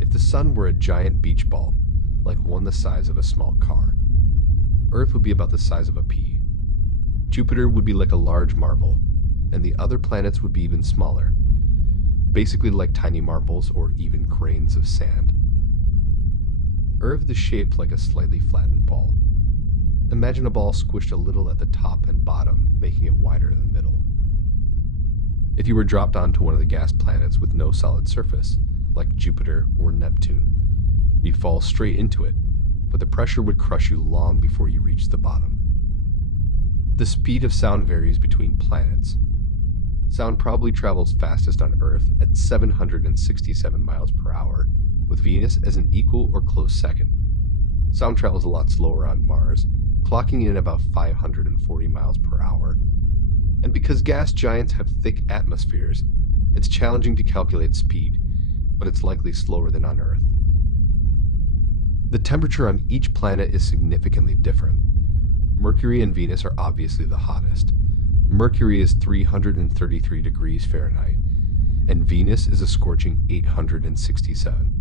If the sun were a giant beach ball, like one the size of a small car, Earth would be about the size of a pea. Jupiter would be like a large marble, and the other planets would be even smaller, basically like tiny marbles or even grains of sand. Earth is shaped like a slightly flattened ball. Imagine a ball squished a little at the top and bottom, making it wider in the middle. If you were dropped onto one of the gas planets with no solid surface, like Jupiter or Neptune, you'd fall straight into it, but the pressure would crush you long before you reached the bottom. The speed of sound varies between planets. Sound probably travels fastest on Earth at 767 miles per hour, with Venus as an equal or close second. Sound travels a lot slower on Mars, clocking in about 540 miles per hour. And because gas giants have thick atmospheres, it's challenging to calculate speed, but it's likely slower than on Earth. The temperature on each planet is significantly different. Mercury and Venus are obviously the hottest. Mercury is 333 degrees Fahrenheit, and Venus is a scorching 867.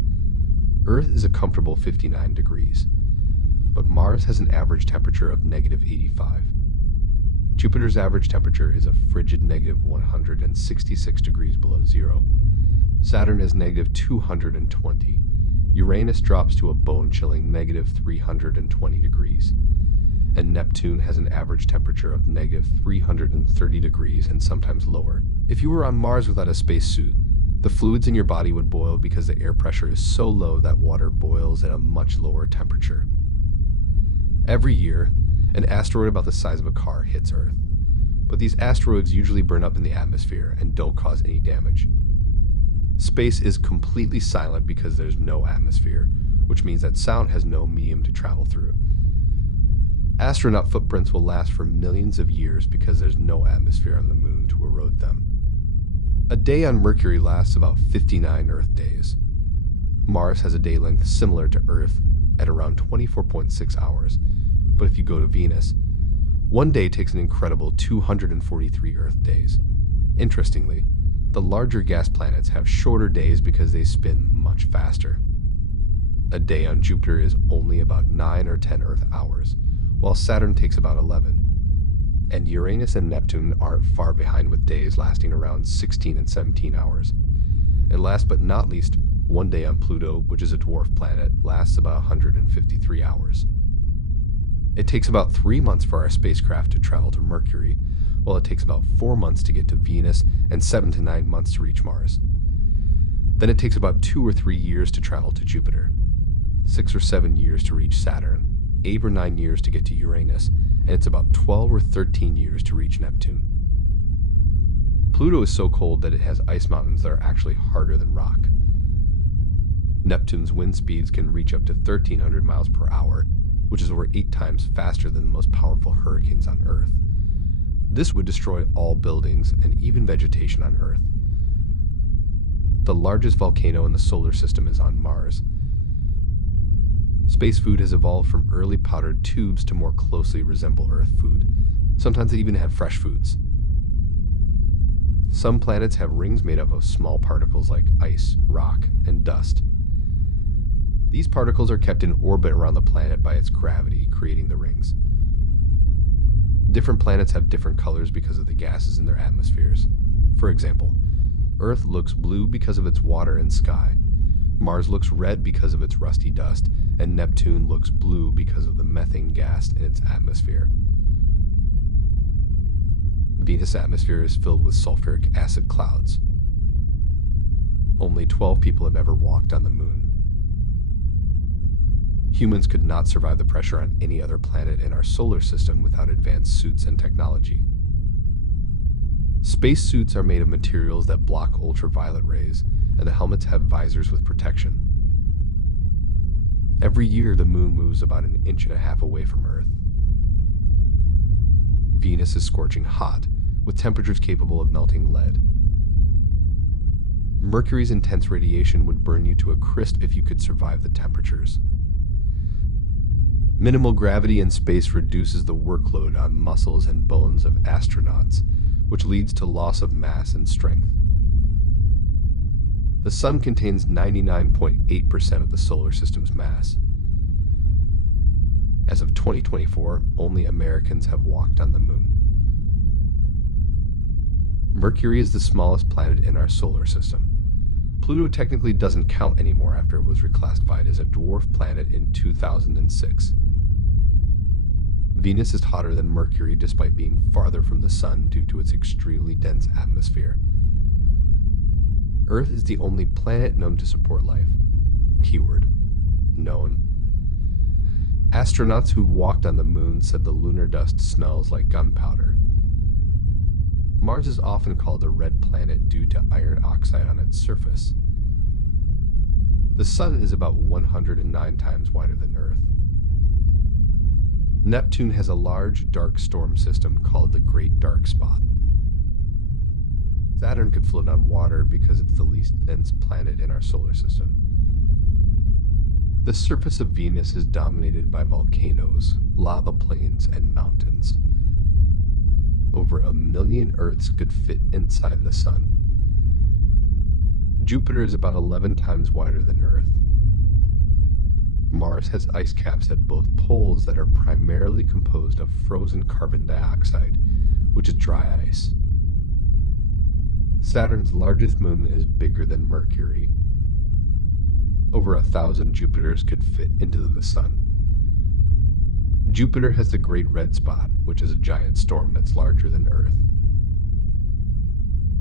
Earth is a comfortable 59 degrees, but Mars has an average temperature of -85. Jupiter's average temperature is a frigid -166 degrees below zero. Saturn is -220. Uranus drops to a bone-chilling -320 degrees. And Neptune has an average temperature of -330 degrees and sometimes lower. If you were on Mars without a spacesuit, the fluids in your body would boil because the air pressure is so low that water boils at a much lower temperature. Every year, an asteroid about the size of a car hits Earth, but these asteroids usually burn up in the atmosphere and don't cause any damage. Space is completely silent because there's no atmosphere, which means that sound has no medium to travel through. Astronaut footprints will last for millions of years because there's no atmosphere on the moon to erode them. A day on Mercury lasts about 59 Earth days. Mars has a day length similar to Earth at around 24.6 hours, but if you go to Venus, one day takes an incredible 243 Earth days. Interestingly, the larger gas planets have shorter days because they spin much faster. A day on Jupiter is only about 9 or 10 Earth hours, while Saturn takes about 11. And Uranus and Neptune aren't far behind with days lasting around 16 and 17 hours. And last but not least, one day on Pluto, which is a dwarf planet, lasts about 153 hours. It takes about 3 months for our spacecraft to travel to Mercury, while it takes about 4 months to get to Venus and 7 to 9 months to reach Mars. Then it takes about 2 or 3 years to travel to Jupiter, 6 or 7 years to reach Saturn, 8 or 9 years to get to Uranus, and it's about 12 or 13 years to reach Neptune. Pluto is so cold that it has ice mountains that are actually harder than rock. Neptune's wind speeds can reach up to 1,300 miles per hour, which is over 8 times faster than the most powerful hurricanes on Earth. This would destroy all buildings and even vegetation on Earth. The largest volcano in the solar system is on Mars. Space food has evolved from early powdered tubes to more closely resemble Earth food. Sometimes they even have fresh foods. Some planets have rings made up of small particles like ice, rock, and dust. These particles are kept in orbit around the planet by its gravity, creating the rings. Different planets have different colors because of the gases in their atmospheres. For example, Earth looks blue because of its water and sky. Mars looks red because of its rusty dust, and Neptune looks blue because of the methane gas in its atmosphere. Venus' atmosphere is filled with sulfuric acid clouds. Only 12 people have ever walked on the moon. Humans could not survive the pressure on any other planet in our solar system without advanced suits and technology. Space suits are made of materials that block ultraviolet rays, and the helmets have visors with protection. Every year, the moon moves about 1.5 inches away from Earth. Venus is scorching hot, with temperatures capable of melting lead. Mercury's intense radiation would burn you to a crisp if you could survive the temperatures. Minimal gravity in space reduces the workload on muscles and bones of astronauts, which leads to loss of mass and strength. The Sun contains 99.8% of the solar system's mass. As of 2024, only Americans have walked on the Moon. Mercury is the smallest planet in our solar system. Pluto technically doesn't count anymore after it was reclassified as a dwarf planet in 2006. Venus is hotter than Mercury despite being farther from the Sun due to its extremely dense atmosphere. Earth is the only planet known to support life. Keyword: known. Astronauts who walked on the Moon said the lunar dust smells like gunpowder. Mars is often called a red planet due to iron oxide on its surface. The Sun is about 109 times wider than Earth. Neptune has a large dark storm system called the Great Dark Spot. Saturn could float on water because it's the least dense planet in our solar system. The surface of Venus is dominated by volcanoes, lava plains, and mountains. Over 1 million Earths could fit inside the Sun. Jupiter is about 11 times wider than Earth. Mars has ice caps at both poles that are primarily composed of frozen carbon dioxide, which is dry ice. Saturn's largest moon is bigger than Mercury. Over 1,000 Jupiters could fit into the Sun. Jupiter has the Great Red Spot, which is a giant storm that's larger than Earth.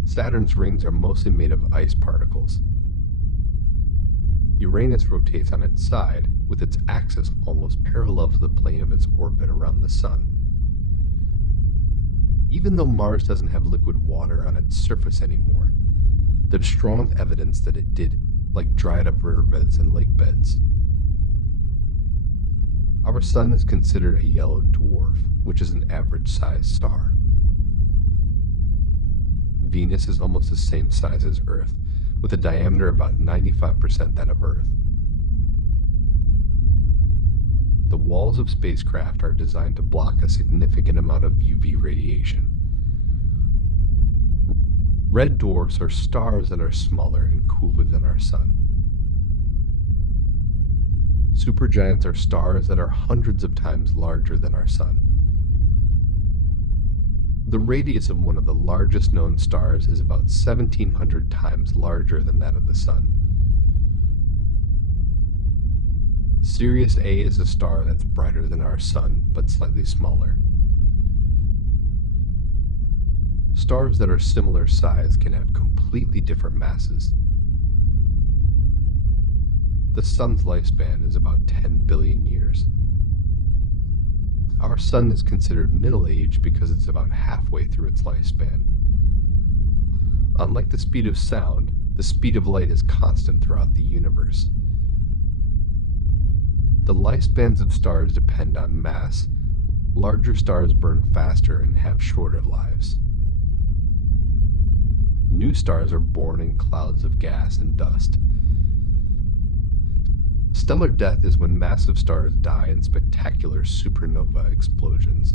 Saturn's rings are mostly made of ice particles. Uranus rotates on its side, with its axis almost parallel to the plane of its orbit around the Sun. Even though Mars doesn't have liquid water on its surface anymore, there's strong evidence that it did, like dried-up riverbeds and lake beds. Our Sun is considered a yellow dwarf, which is an average-sized star. Venus is almost the same size as Earth, with a diameter about 95% that of Earth. The walls of spacecraft are designed to block a significant amount of UV radiation. Red dwarfs are stars that are smaller and cooler than our Sun. Supergiants are stars that are hundreds of times larger than our Sun. The radius of one of the largest known stars is about 1,700 times larger than that of the Sun. Sirius A is a star that's brighter than our Sun, but slightly smaller. Stars that are similar size can have completely different masses. The Sun's lifespan is about 10 billion years. Our Sun is considered middle-aged because it's about halfway through its lifespan. Unlike the speed of sound, the speed of light is constant throughout the universe. The lifespans of stars depend on mass. Larger stars burn faster and have shorter lives. New stars are born in clouds of gas and dust. Stellar death is when massive stars die in spectacular supernova explosions.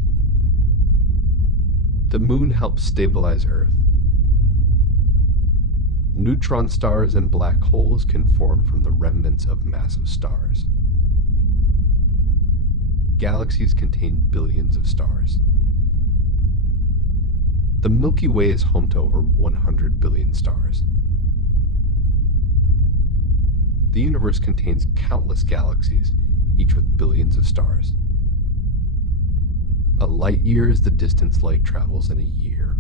The Moon helps stabilize Earth. Neutron stars and black holes can form from the remnants of massive stars. Galaxies contain billions of stars. The Milky Way is home to over 100 billion stars. The universe contains countless galaxies, each with billions of stars. A light year is the distance light travels in a year.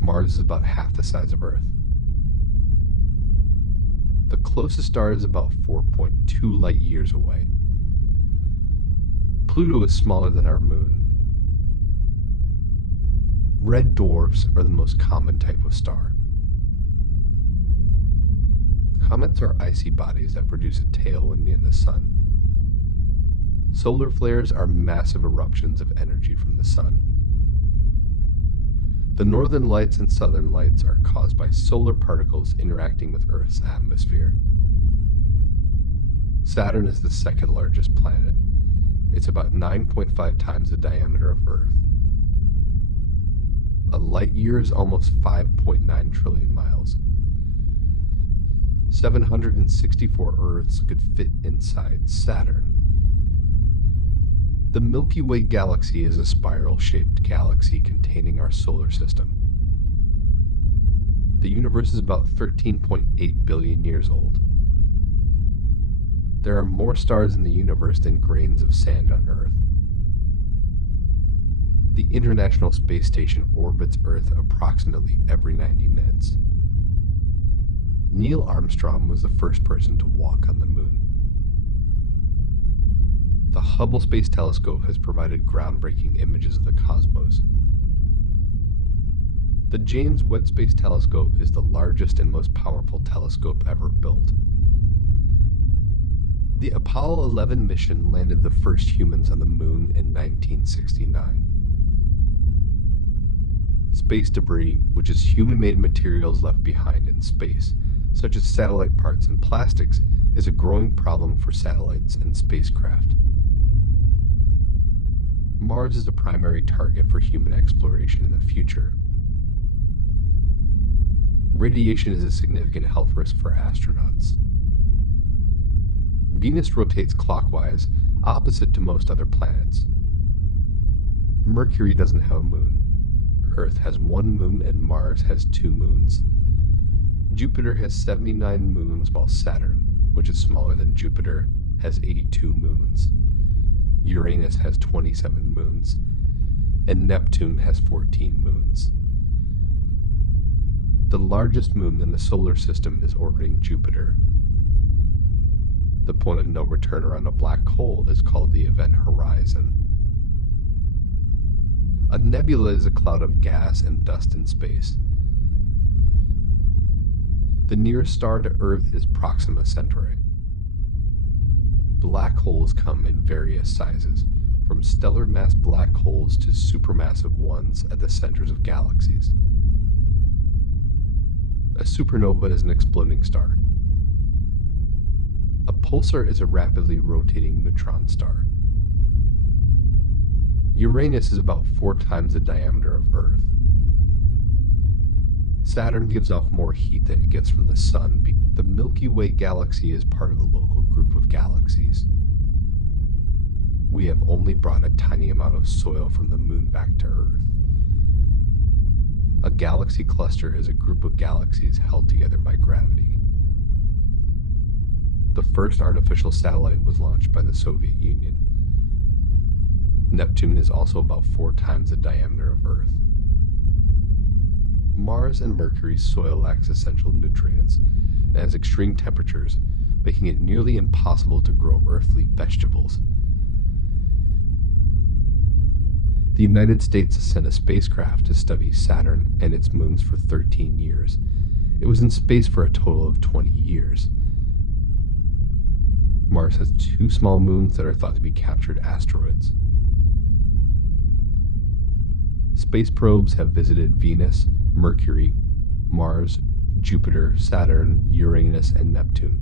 Mars is about half the size of Earth. The closest star is about 4.2 light years away. Pluto is smaller than our Moon. Red dwarfs are the most common type of star. Comets are icy bodies that produce a tailwind near the Sun. Solar flares are massive eruptions of energy from the Sun. The northern lights and southern lights are caused by solar particles interacting with Earth's atmosphere. Saturn is the second largest planet. It's about 9.5 times the diameter of Earth. A light year is almost 5.9 trillion miles. 764 Earths could fit inside Saturn. The Milky Way galaxy is a spiral-shaped galaxy containing our solar system. The universe is about 13.8 billion years old. There are more stars in the universe than grains of sand on Earth. The International Space Station orbits Earth approximately every 90 minutes. Neil Armstrong was the first person to walk on the moon. The Hubble Space Telescope has provided groundbreaking images of the cosmos. The James Webb Space Telescope is the largest and most powerful telescope ever built. The Apollo 11 mission landed the first humans on the moon in 1969. Space debris, which is human-made materials left behind in space, such as satellite parts and plastics, is a growing problem for satellites and spacecraft. Mars is a primary target for human exploration in the future. Radiation is a significant health risk for astronauts. Venus rotates clockwise, opposite to most other planets. Mercury doesn't have a moon. Earth has one moon and Mars has 2 moons. Jupiter has 79 moons, while Saturn, which is smaller than Jupiter, has 82 moons. Uranus has 27 moons, and Neptune has 14 moons. The largest moon in the solar system is orbiting Jupiter. The point of no return around a black hole is called the event horizon. A nebula is a cloud of gas and dust in space. The nearest star to Earth is Proxima Centauri. Black holes come in various sizes, from stellar mass black holes to supermassive ones at the centers of galaxies. A supernova is an exploding star. A pulsar is a rapidly rotating neutron star. Uranus is about 4 times the diameter of Earth. Saturn gives off more heat than it gets from the Sun. The Milky Way galaxy is part of the local group of galaxies. We have only brought a tiny amount of soil from the Moon back to Earth. A galaxy cluster is a group of galaxies held together by gravity. The first artificial satellite was launched by the Soviet Union. Neptune is also about 4 times the diameter of Earth. Mars and Mercury's soil lacks essential nutrients and has extreme temperatures, making it nearly impossible to grow earthly vegetables. The United States has sent a spacecraft to study Saturn and its moons for 13 years. It was in space for a total of 20 years. Mars has 2 small moons that are thought to be captured asteroids. Space probes have visited Venus, Mercury, Mars, Jupiter, Saturn, Uranus, and Neptune.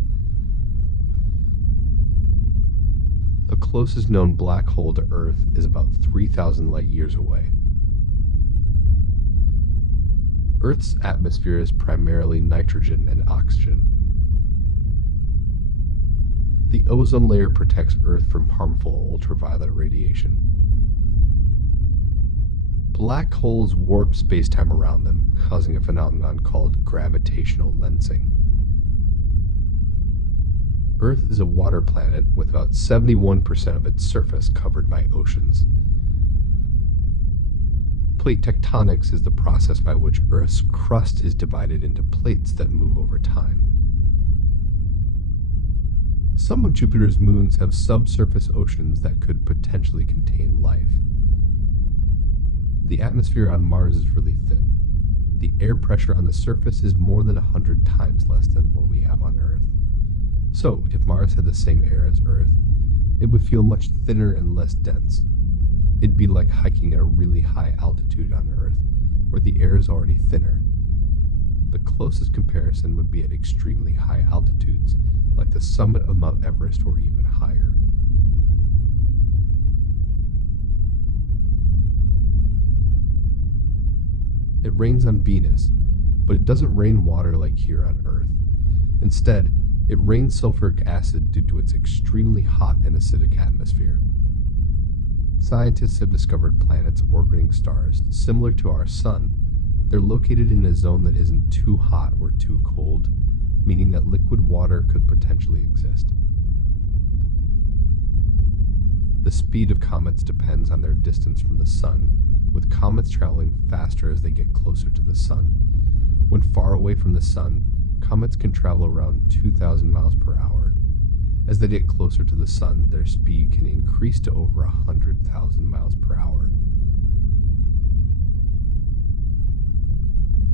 The closest known black hole to Earth is about 3,000 light years away. Earth's atmosphere is primarily nitrogen and oxygen. The ozone layer protects Earth from harmful ultraviolet radiation. Black holes warp space-time around them, causing a phenomenon called gravitational lensing. Earth is a water planet with about 71% of its surface covered by oceans. Plate tectonics is the process by which Earth's crust is divided into plates that move over time. Some of Jupiter's moons have subsurface oceans that could potentially contain life. The atmosphere on Mars is really thin. The air pressure on the surface is more than 100 times less than what we have on Earth. So, if Mars had the same air as Earth, it would feel much thinner and less dense. It'd be like hiking at a really high altitude on Earth, where the air is already thinner. The closest comparison would be at extremely high altitudes, like the summit of Mount Everest or even higher. It rains on Venus, but it doesn't rain water like here on Earth. Instead, it rains sulfuric acid due to its extremely hot and acidic atmosphere. Scientists have discovered planets orbiting stars similar to our Sun. They're located in a zone that isn't too hot or too cold, meaning that liquid water could potentially exist. The speed of comets depends on their distance from the Sun, with comets traveling faster as they get closer to the Sun. When far away from the Sun, comets can travel around 2,000 miles per hour. As they get closer to the Sun, their speed can increase to over 100,000 miles per hour.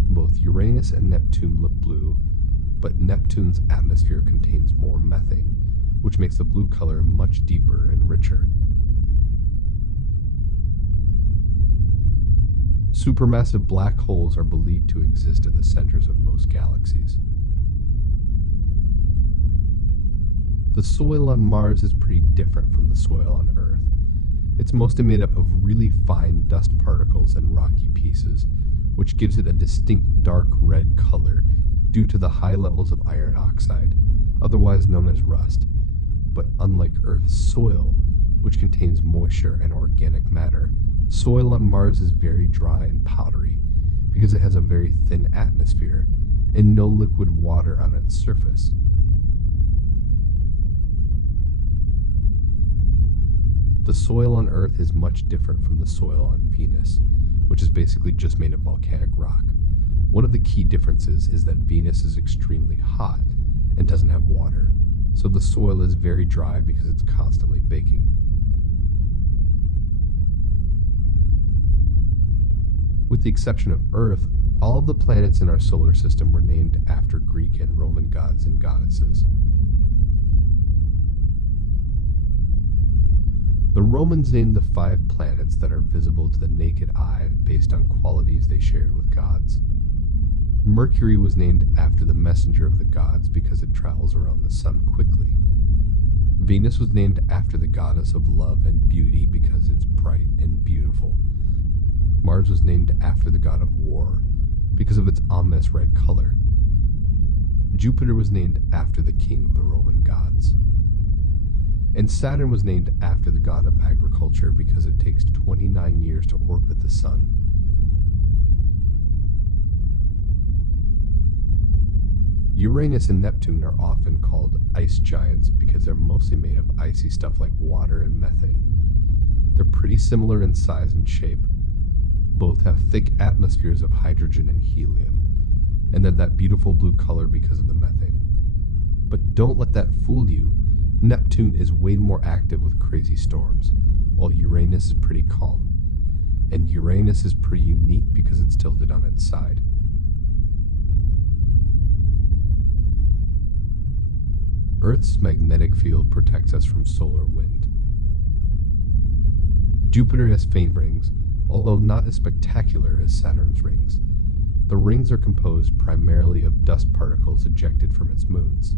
Both Uranus and Neptune look blue, but Neptune's atmosphere contains more methane, which makes the blue color much deeper and richer. Supermassive black holes are believed to exist at the centers of most galaxies. The soil on Mars is pretty different from the soil on Earth. It's mostly made up of really fine dust particles and rocky pieces, which gives it a distinct dark red color due to the high levels of iron oxide, otherwise known as rust. But unlike Earth's soil, which contains moisture and organic matter, soil on Mars is very dry and powdery because it has a very thin atmosphere and no liquid water on its surface. The soil on Earth is much different from the soil on Venus, which is basically just made of volcanic rock. One of the key differences is that Venus is extremely hot and doesn't have water, so the soil is very dry because it's constantly baking. With the exception of Earth, all of the planets in our solar system were named after Greek and Roman gods and goddesses. The Romans named the 5 planets that are visible to the naked eye based on qualities they shared with gods. Mercury was named after the messenger of the gods because it travels around the sun quickly. Venus was named after the goddess of love and beauty because it's bright and beautiful. Mars was named after the god of war because of its ominous red color. Jupiter was named after the king of the Roman gods. And Saturn was named after the god of agriculture because it takes 29 years to orbit the sun. Uranus and Neptune are often called ice giants because they're mostly made of icy stuff like water and methane. They're pretty similar in size and shape. Both have thick atmospheres of hydrogen and helium, and they're that beautiful blue color because of the methane. But don't let that fool you. Neptune is way more active with crazy storms, while Uranus is pretty calm. And Uranus is pretty unique because it's tilted on its side. Earth's magnetic field protects us from solar wind. Jupiter has faint rings, although not as spectacular as Saturn's rings. The rings are composed primarily of dust particles ejected from its moons.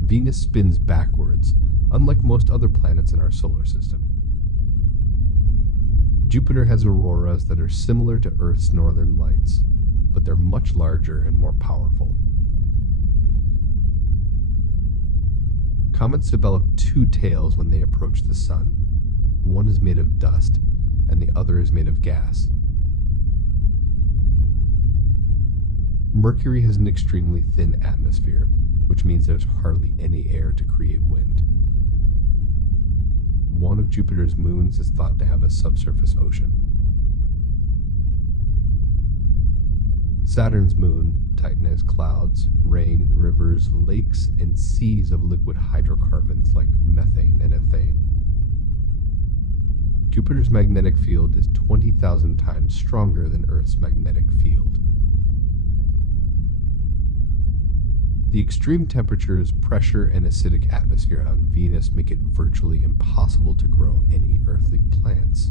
Venus spins backwards, unlike most other planets in our solar system. Jupiter has auroras that are similar to Earth's northern lights, but they're much larger and more powerful. Comets develop 2 tails when they approach the sun. One is made of dust, and the other is made of gas. Mercury has an extremely thin atmosphere, which means there's hardly any air to create wind. One of Jupiter's moons is thought to have a subsurface ocean. Saturn's moon, Titan, has clouds, rain, rivers, lakes, and seas of liquid hydrocarbons like methane and ethane. Jupiter's magnetic field is 20,000 times stronger than Earth's magnetic field. The extreme temperatures, pressure, and acidic atmosphere on Venus make it virtually impossible to grow any earthly plants.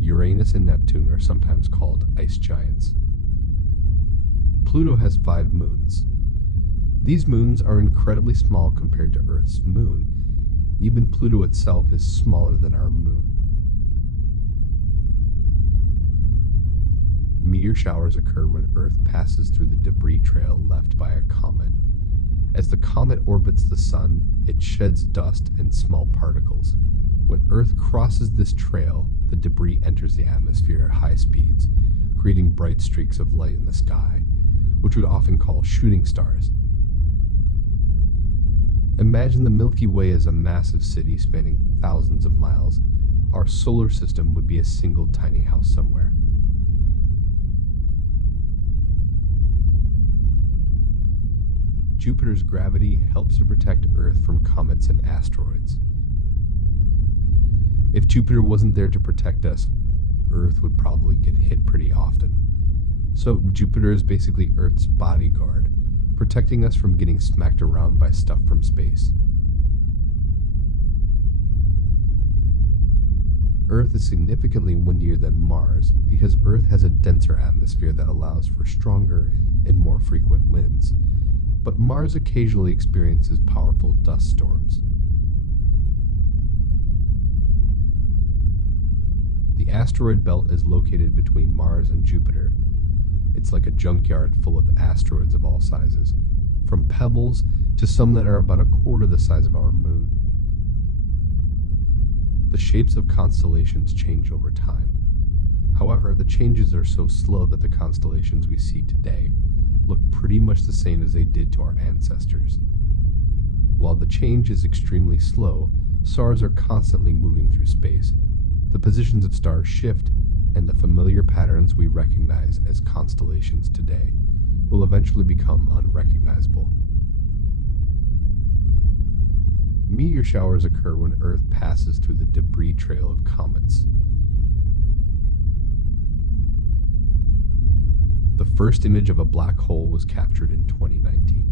Uranus and Neptune are sometimes called ice giants. Pluto has 5 moons. These moons are incredibly small compared to Earth's moon. Even Pluto itself is smaller than our moon. Meteor showers occur when Earth passes through the debris trail left by a comet. As the comet orbits the Sun, it sheds dust and small particles. When Earth crosses this trail, the debris enters the atmosphere at high speeds, creating bright streaks of light in the sky, which we'd often call shooting stars. Imagine the Milky Way as a massive city spanning thousands of miles. Our solar system would be a single tiny house somewhere. Jupiter's gravity helps to protect Earth from comets and asteroids. If Jupiter wasn't there to protect us, Earth would probably get hit pretty often. So Jupiter is basically Earth's bodyguard, protecting us from getting smacked around by stuff from space. Earth is significantly windier than Mars because Earth has a denser atmosphere that allows for stronger and more frequent winds. But Mars occasionally experiences powerful dust storms. The asteroid belt is located between Mars and Jupiter. It's like a junkyard full of asteroids of all sizes, from pebbles to some that are about a quarter the size of our moon. The shapes of constellations change over time. However, the changes are so slow that the constellations we see today look pretty much the same as they did to our ancestors. While the change is extremely slow, stars are constantly moving through space. The positions of stars shift, and the familiar patterns we recognize as constellations today will eventually become unrecognizable. Meteor showers occur when Earth passes through the debris trail of comets. The first image of a black hole was captured in 2019.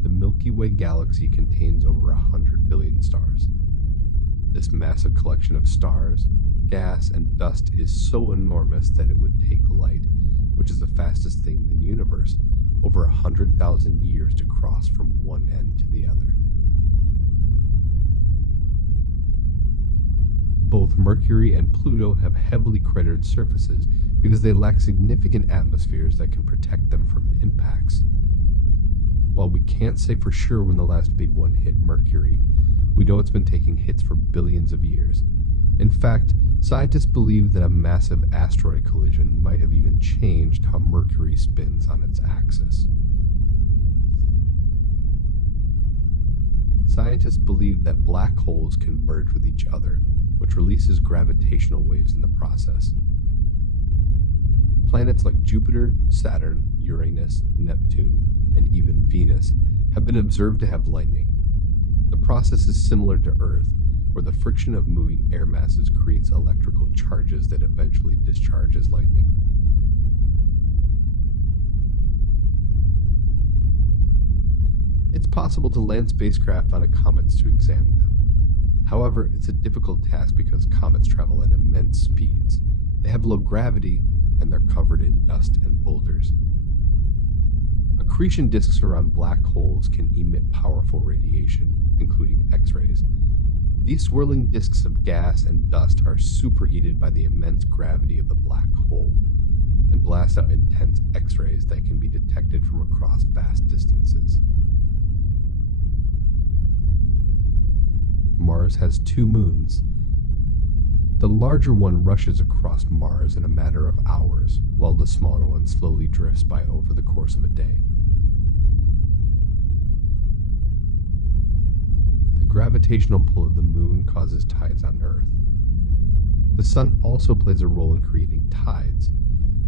The Milky Way galaxy contains over 100 billion stars. This massive collection of stars, gas, and dust is so enormous that it would take light, which is the fastest thing in the universe, over 100,000 years to cross from one end to the other. Both Mercury and Pluto have heavily cratered surfaces because they lack significant atmospheres that can protect them from impacts. While we can't say for sure when the last big one hit Mercury, we know it's been taking hits for billions of years. In fact, scientists believe that a massive asteroid collision might have even changed how Mercury spins on its axis. Scientists believe that black holes can merge with each other, which releases gravitational waves in the process. Planets like Jupiter, Saturn, Uranus, Neptune, and even Venus have been observed to have lightning. The process is similar to Earth, where the friction of moving air masses creates electrical charges that eventually discharge as lightning. It's possible to land spacecraft on comets to examine them. However, it's a difficult task because comets travel at immense speeds. They have low gravity, and they're covered in dust and boulders. Accretion disks around black holes can emit powerful radiation, including X-rays. These swirling disks of gas and dust are superheated by the immense gravity of the black hole and blast out intense X-rays that can be detected from across vast distances. Mars has 2 moons. The larger one rushes across Mars in a matter of hours, while the smaller one slowly drifts by over the course of a day. The gravitational pull of the moon causes tides on Earth. The sun also plays a role in creating tides,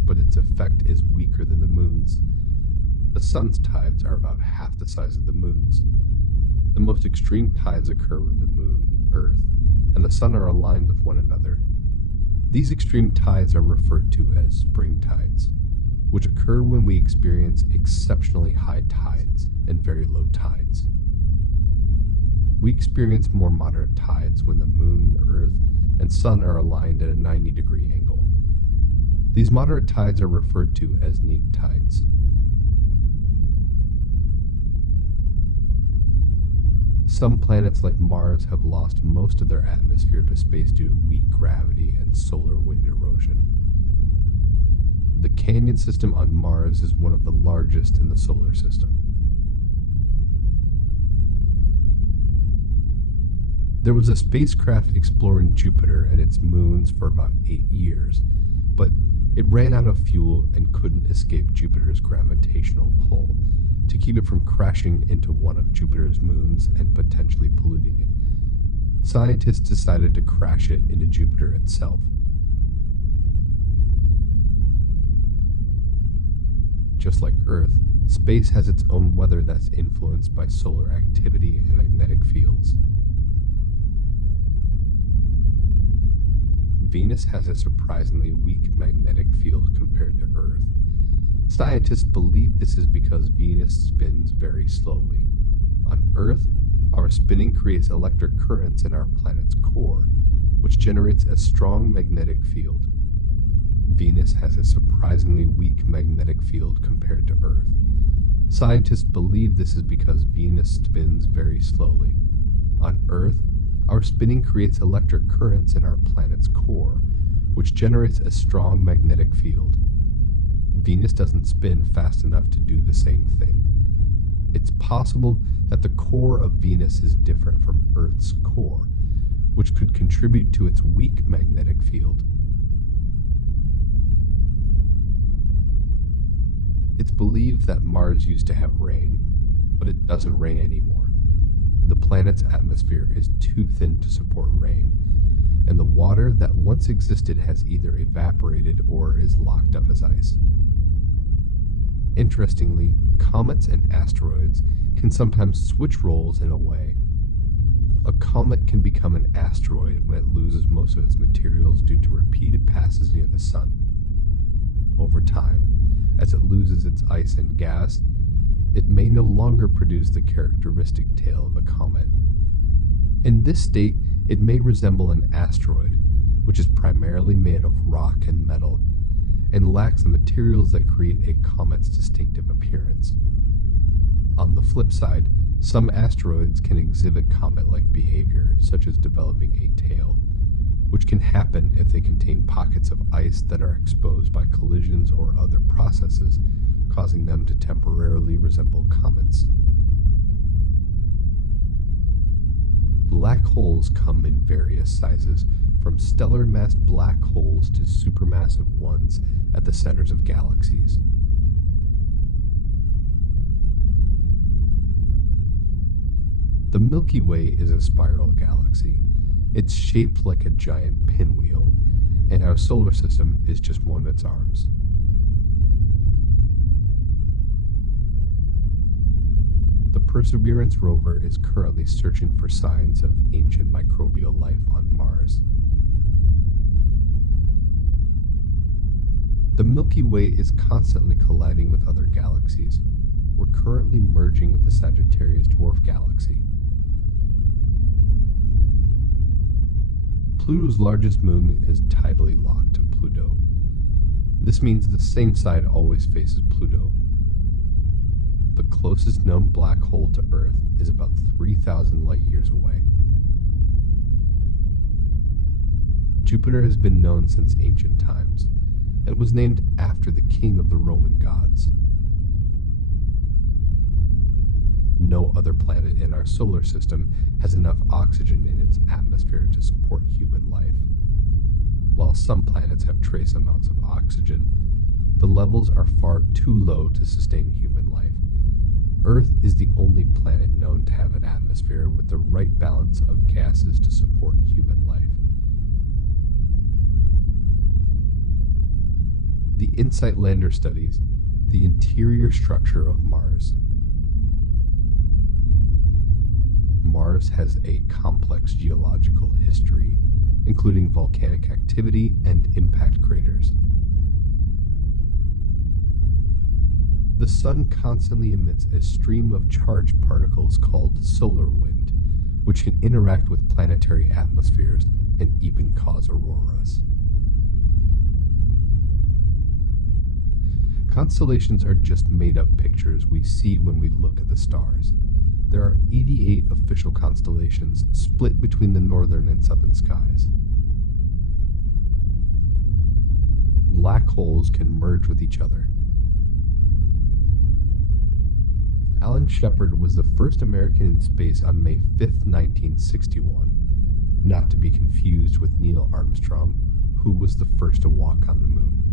but its effect is weaker than the moon's. The sun's tides are about half the size of the moon's. The most extreme tides occur when the moon, Earth, and the sun are aligned with one another. These extreme tides are referred to as spring tides, which occur when we experience exceptionally high tides and very low tides. We experience more moderate tides when the moon, Earth, and sun are aligned at a 90-degree angle. These moderate tides are referred to as neap tides. Some planets like Mars have lost most of their atmosphere to space due to weak gravity and solar wind erosion. companion system on Mars is one of the largest in the solar system. There was a spacecraft exploring Jupiter and its moons for about 8 years, but it ran out of fuel and couldn't escape Jupiter's gravitational pull to keep it from crashing into one of Jupiter's moons and potentially polluting it. Scientists decided to crash it into Jupiter itself. Just like Earth, space has its own weather that's influenced by solar activity and magnetic fields. Venus has a surprisingly weak magnetic field compared to Earth. Scientists believe this is because Venus spins very slowly. On Earth, our spinning creates electric currents in our planet's core, which generates a strong magnetic field. Venus has a surprisingly weak magnetic field compared to Earth. Scientists believe this is because Venus spins very slowly. On Earth, our spinning creates electric currents in our planet's core, which generates a strong magnetic field. Venus doesn't spin fast enough to do the same thing. It's possible that the core of Venus is different from Earth's core, which could contribute to its weak magnetic field. It's believed that Mars used to have rain, but it doesn't rain anymore. The planet's atmosphere is too thin to support rain, and the water that once existed has either evaporated or is locked up as ice. Interestingly, comets and asteroids can sometimes switch roles in a way. A comet can become an asteroid when it loses most of its materials due to repeated passes near the Sun. Over time, as it loses its ice and gas, it may no longer produce the characteristic tail of a comet. In this state, it may resemble an asteroid, which is primarily made of rock and metal, and lacks the materials that create a comet's distinctive appearance. On the flip side, some asteroids can exhibit comet-like behavior, such as developing a tail, which can happen if they contain pockets of ice that are exposed by collisions or other processes, causing them to temporarily resemble comets. Black holes come in various sizes, from stellar-mass black holes to supermassive ones at the centers of galaxies. The Milky Way is a spiral galaxy. It's shaped like a giant pinwheel, and our solar system is just one of its arms. The Perseverance rover is currently searching for signs of ancient microbial life on Mars. The Milky Way is constantly colliding with other galaxies. We're currently merging with the Sagittarius dwarf galaxy. Pluto's largest moon is tidally locked to Pluto. This means the same side always faces Pluto. The closest known black hole to Earth is about 3,000 light years away. Jupiter has been known since ancient times. It was named after the king of the Roman gods. No other planet in our solar system has enough oxygen in its atmosphere to support human life. While some planets have trace amounts of oxygen, the levels are far too low to sustain human life. Earth is the only planet known to have an atmosphere with the right balance of gases to support human life. The InSight lander studies the interior structure of Mars. Mars has a complex geological history, including volcanic activity and impact craters. The Sun constantly emits a stream of charged particles called solar wind, which can interact with planetary atmospheres and even cause auroras. Constellations are just made-up pictures we see when we look at the stars. There are 88 official constellations split between the northern and southern skies. black holes can merge with each other. Alan Shepard was the first American in space on May 5, 1961, not to be confused with Neil Armstrong, who was the first to walk on the moon.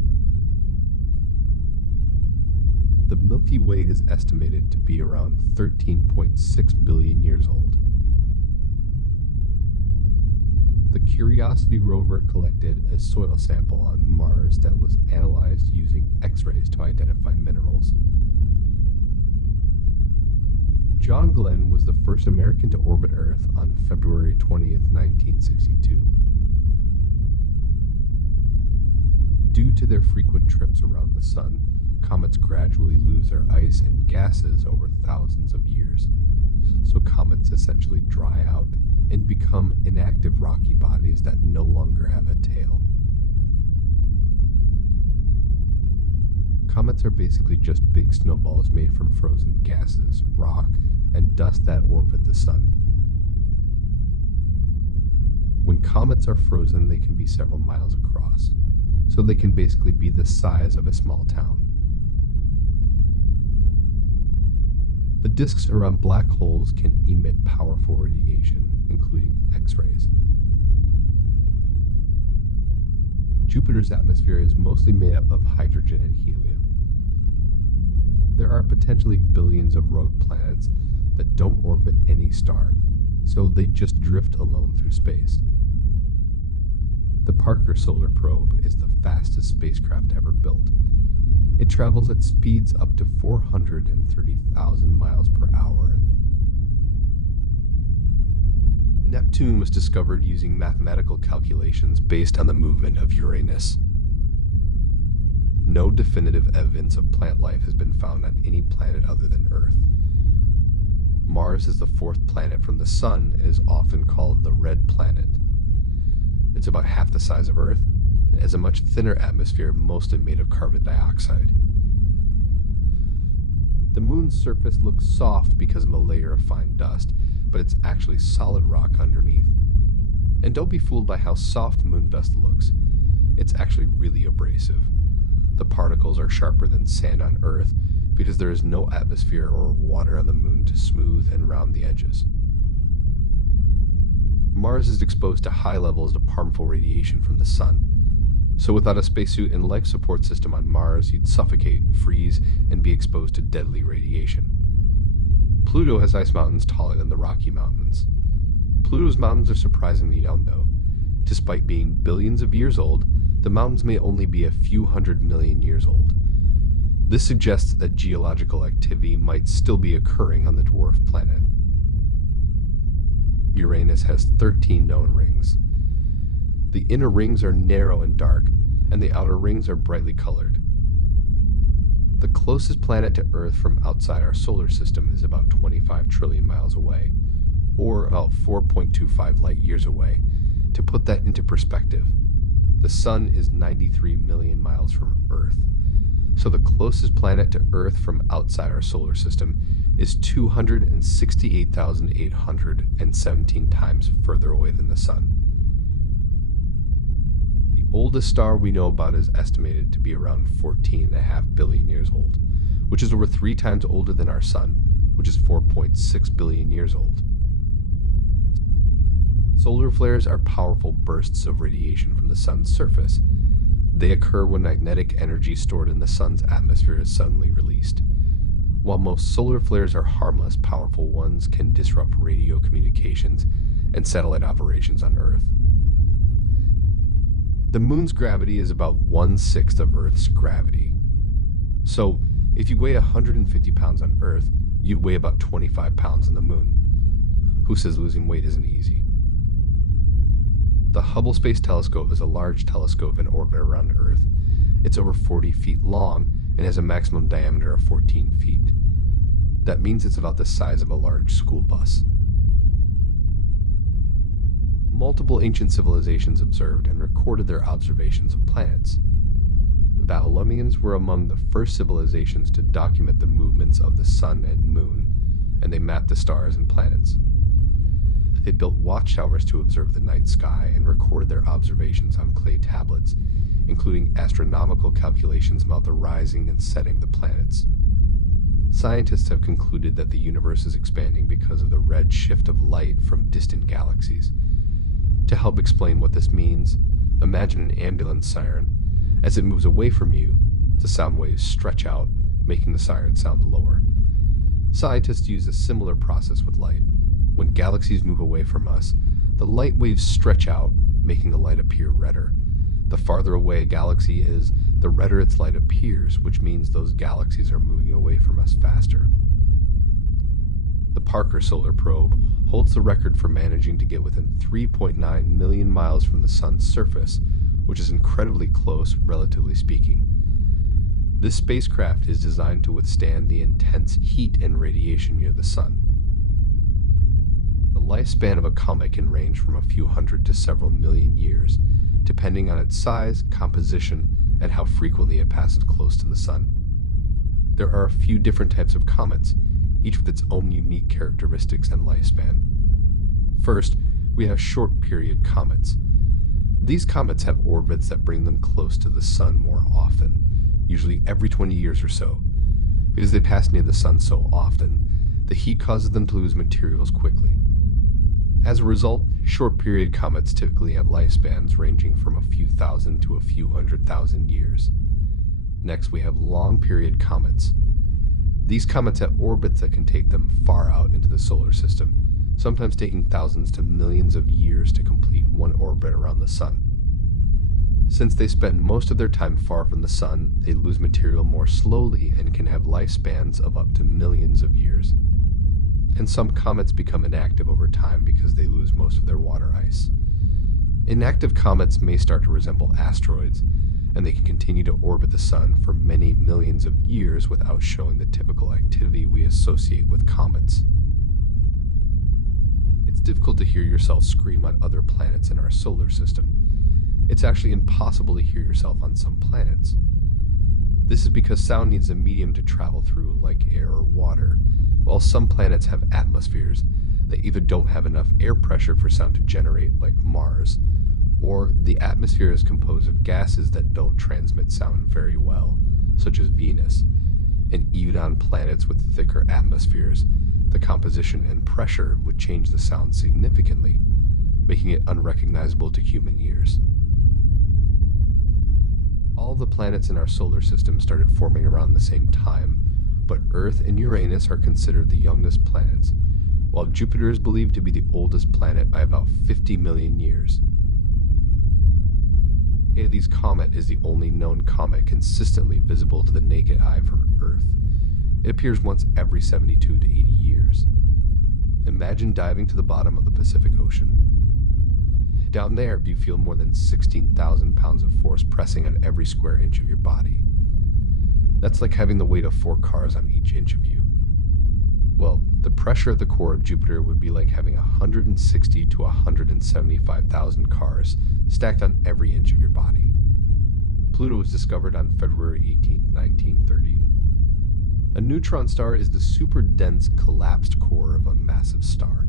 The Milky Way is estimated to be around 13.6 billion years old. The Curiosity rover collected a soil sample on Mars that was analyzed using X-rays to identify minerals. John Glenn was the first American to orbit Earth on February 20th, 1962. Due to their frequent trips around the Sun, comets gradually lose their ice and gases over thousands of years. So comets essentially dry out and become inactive rocky bodies that no longer have a tail. Comets are basically just big snowballs made from frozen gases, rock, and dust that orbit the Sun. When comets are frozen, they can be several miles across, so they can basically be the size of a small town. The disks around black holes can emit powerful radiation, including X-rays. Jupiter's atmosphere is mostly made up of hydrogen and helium. There are potentially billions of rogue planets that don't orbit any star, so they just drift alone through space. The Parker Solar Probe is the fastest spacecraft ever built. It travels at speeds up to 430,000 miles per hour. Neptune was discovered using mathematical calculations based on the movement of Uranus. No definitive evidence of plant life has been found on any planet other than Earth. Mars is the fourth planet from the Sun and is often called the Red Planet. It's about half the size of Earth and has a much thinner atmosphere, mostly made of carbon dioxide. The Moon's surface looks soft because of a layer of fine dust, but it's actually solid rock underneath. And don't be fooled by how soft moon dust looks. It's actually really abrasive. The particles are sharper than sand on Earth because there is no atmosphere or water on the Moon to smooth and round the edges. Mars is exposed to high levels of harmful radiation from the Sun. So without a spacesuit and life support system on Mars, you'd suffocate, freeze, and be exposed to deadly radiation. Pluto has ice mountains taller than the Rocky Mountains. Pluto's mountains are surprisingly young, though. Despite being billions of years old, the mountains may only be a few 100 million years old. This suggests that geological activity might still be occurring on the dwarf planet. Uranus has 13 known rings. The inner rings are narrow and dark, and the outer rings are brightly colored. The closest planet to Earth from outside our solar system is about 25 trillion miles away, or about 4.25 light years away. To put that into perspective, the Sun is 93 million miles from Earth, so the closest planet to Earth from outside our solar system is 268,817 times further away than the Sun. The oldest star we know about is estimated to be around 14.5 billion years old, which is over 3 times older than our Sun, which is 4.6 billion years old. Solar flares are powerful bursts of radiation from the Sun's surface. They occur when magnetic energy stored in the Sun's atmosphere is suddenly released. While most solar flares are harmless, powerful ones can disrupt radio communications and satellite operations on Earth. The Moon's gravity is about 1/6 of Earth's gravity. So, if you weigh 150 pounds on Earth, you'd weigh about 25 pounds on the Moon. Who says losing weight isn't easy? The Hubble Space Telescope is a large telescope in orbit around Earth. It's over 40 feet long and has a maximum diameter of 14 feet. That means it's about the size of a large school bus. Multiple ancient civilizations observed and recorded their observations of planets. The Babylonians were among the first civilizations to document the movements of the Sun and Moon, and they mapped the stars and planets. They built watchtowers to observe the night sky and record their observations on clay tablets, including astronomical calculations about the rising and setting of the planets. Scientists have concluded that the universe is expanding because of the red shift of light from distant galaxies. To help explain what this means, imagine an ambulance siren. As it moves away from you, the sound waves stretch out, making the siren sound lower. Scientists use a similar process with light. When galaxies move away from us, the light waves stretch out, making the light appear redder. The farther away a galaxy is, the redder its light appears, which means those galaxies are moving away from us faster. The Parker Solar Probe holds the record for managing to get within 3.9 million miles from the Sun's surface, which is incredibly close, relatively speaking. This spacecraft is designed to withstand the intense heat and radiation near the Sun. The lifespan of a comet can range from a few hundred to several million years, depending on its size, composition, and how frequently it passes close to the Sun. There are a few different types of comets, each with its own unique characteristics and lifespan. First, we have short-period comets. These comets have orbits that bring them close to the Sun more often, usually every 20 years or so. Because they pass near the Sun so often, the heat causes them to lose materials quickly. As a result, short-period comets typically have lifespans ranging from a few thousand to a few 100,000 years. Next, we have long-period comets. These comets have orbits that can take them far out into the solar system, sometimes taking thousands to millions of years to complete one orbit around the Sun. Since they spend most of their time far from the Sun, they lose material more slowly and can have lifespans of up to millions of years. And some comets become inactive over time because they lose most of their water ice. Inactive comets may start to resemble asteroids, and they can continue to orbit the Sun for many millions of years without showing the typical activity we associate with comets. It's difficult to hear yourself scream on other planets in our solar system. It's actually impossible to hear yourself on some planets. This is because sound needs a medium to travel through, like air or water, while some planets have atmospheres that either don't have enough air pressure for sound to generate, like Mars, or the atmosphere is composed of gases that don't transmit sound very well, such as Venus. And even on planets with thicker atmospheres, the composition and pressure would change the sound significantly, making it unrecognizable to human ears. All the planets in our solar system started forming around the same time, but Earth and Uranus are considered the youngest planets, while Jupiter is believed to be the oldest planet by about 50 million years. Halley's Comet is the only known comet consistently visible to the naked eye from Earth. It appears once every 72 to 80 years. Imagine diving to the bottom of the Pacific Ocean. Down there, you feel more than 16,000 pounds of force pressing on every square inch of your body. That's like having the weight of 4 cars on each inch of you. Well, the pressure at the core of Jupiter would be like having 160 to 175,000 cars stacked on every inch of your body. Pluto was discovered on February 18, 1930. A neutron star is the super dense collapsed core of a massive star.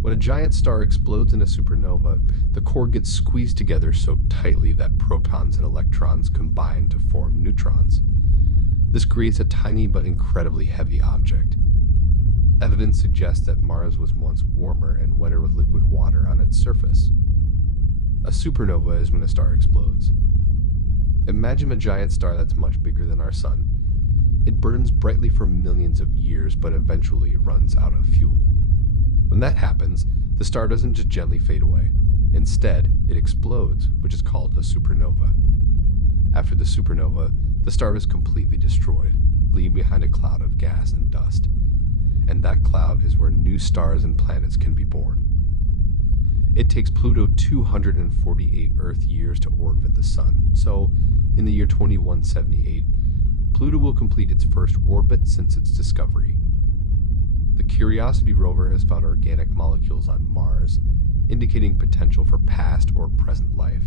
When a giant star explodes in a supernova, the core gets squeezed together so tightly that protons and electrons combine to form neutrons. This creates a tiny but incredibly heavy object. Evidence suggests that Mars was once warmer and wetter with liquid water on its surface. A supernova is when a star explodes. Imagine a giant star that's much bigger than our Sun. It burns brightly for millions of years, but eventually runs out of fuel. When that happens, the star doesn't just gently fade away. Instead, it explodes, which is called a supernova. After the supernova, the star is completely destroyed, leaving behind a cloud of gas and dust. And that cloud is where new stars and planets can be born. It takes Pluto 248 Earth years to orbit the Sun, so in the year 2178, Pluto will complete its first orbit since its discovery. The Curiosity rover has found organic molecules on Mars, indicating potential for past or present life.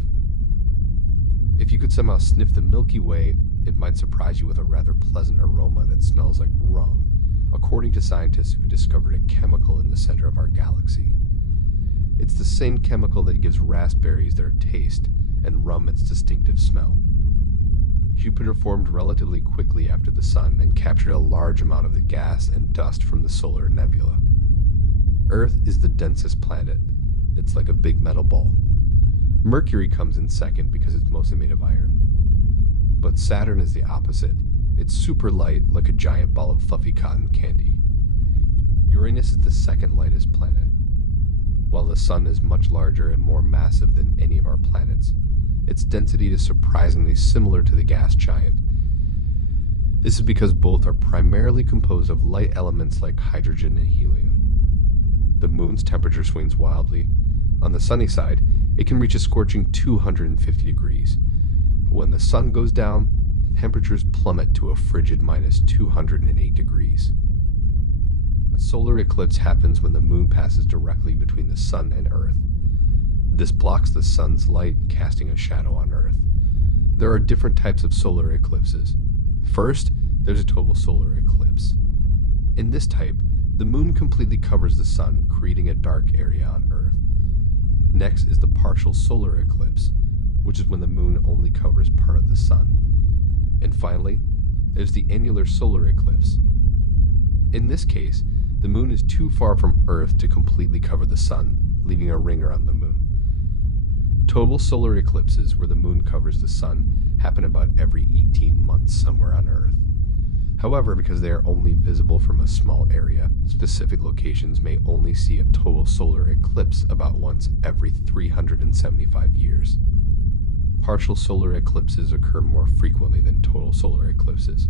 If you could somehow sniff the Milky Way, it might surprise you with a rather pleasant aroma that smells like rum, according to scientists who discovered a chemical in the center of our galaxy. It's the same chemical that gives raspberries their taste and rum its distinctive smell. Jupiter formed relatively quickly after the Sun and captured a large amount of the gas and dust from the solar nebula. Earth is the densest planet. It's like a big metal ball. Mercury comes in second because it's mostly made of iron. But Saturn is the opposite. It's super light, like a giant ball of fluffy cotton candy. Uranus is the second lightest planet. While the Sun is much larger and more massive than any of our planets, its density is surprisingly similar to the gas giant. This is because both are primarily composed of light elements like hydrogen and helium. The Moon's temperature swings wildly. On the sunny side, it can reach a scorching 250 degrees. But when the sun goes down, temperatures plummet to a frigid minus 208 degrees. A solar eclipse happens when the Moon passes directly between the Sun and Earth. This blocks the Sun's light, casting a shadow on Earth. There are different types of solar eclipses. First, there's a total solar eclipse. In this type, the Moon completely covers the Sun, creating a dark area on Earth. Next is the partial solar eclipse, which is when the Moon only covers part of the Sun. And finally, there's the annular solar eclipse. In this case, the Moon is too far from Earth to completely cover the Sun, leaving a ring around the Moon. Total solar eclipses, where the Moon covers the Sun, happen about every 18 months somewhere on Earth. However, because they are only visible from a small area, specific locations may only see a total solar eclipse about once every 375 years. Partial solar eclipses occur more frequently than total solar eclipses.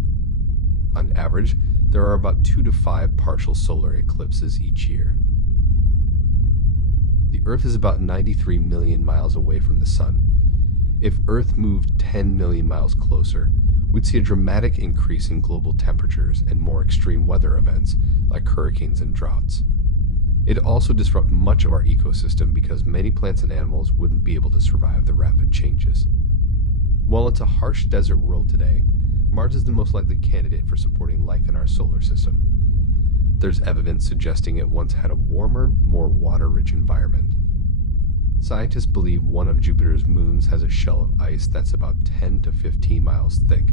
On average, there are about 2 to 5 partial solar eclipses each year. The Earth is about 93 million miles away from the Sun. If Earth moved 10 million miles closer, we'd see a dramatic increase in global temperatures and more extreme weather events, like hurricanes and droughts. It'd also disrupt much of our ecosystem because many plants and animals wouldn't be able to survive the rapid changes. While it's a harsh desert world today, Mars is the most likely candidate for supporting life in our solar system. There's evidence suggesting it once had a warmer, more water-rich environment. Scientists believe one of Jupiter's moons has a shell of ice that's about 10 to 15 miles thick.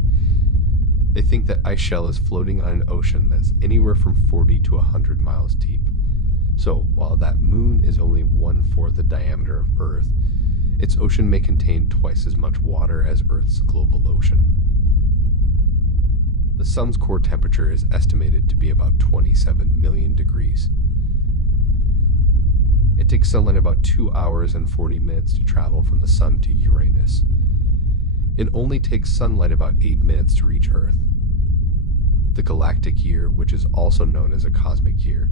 They think that ice shell is floating on an ocean that's anywhere from 40 to 100 miles deep. So, while that moon is only 1/4 the diameter of Earth, its ocean may contain twice as much water as Earth's global ocean. The Sun's core temperature is estimated to be about 27 million degrees. It takes sunlight about 2 hours and 40 minutes to travel from the Sun to Uranus. It only takes sunlight about 8 minutes to reach Earth. The galactic year, which is also known as a cosmic year,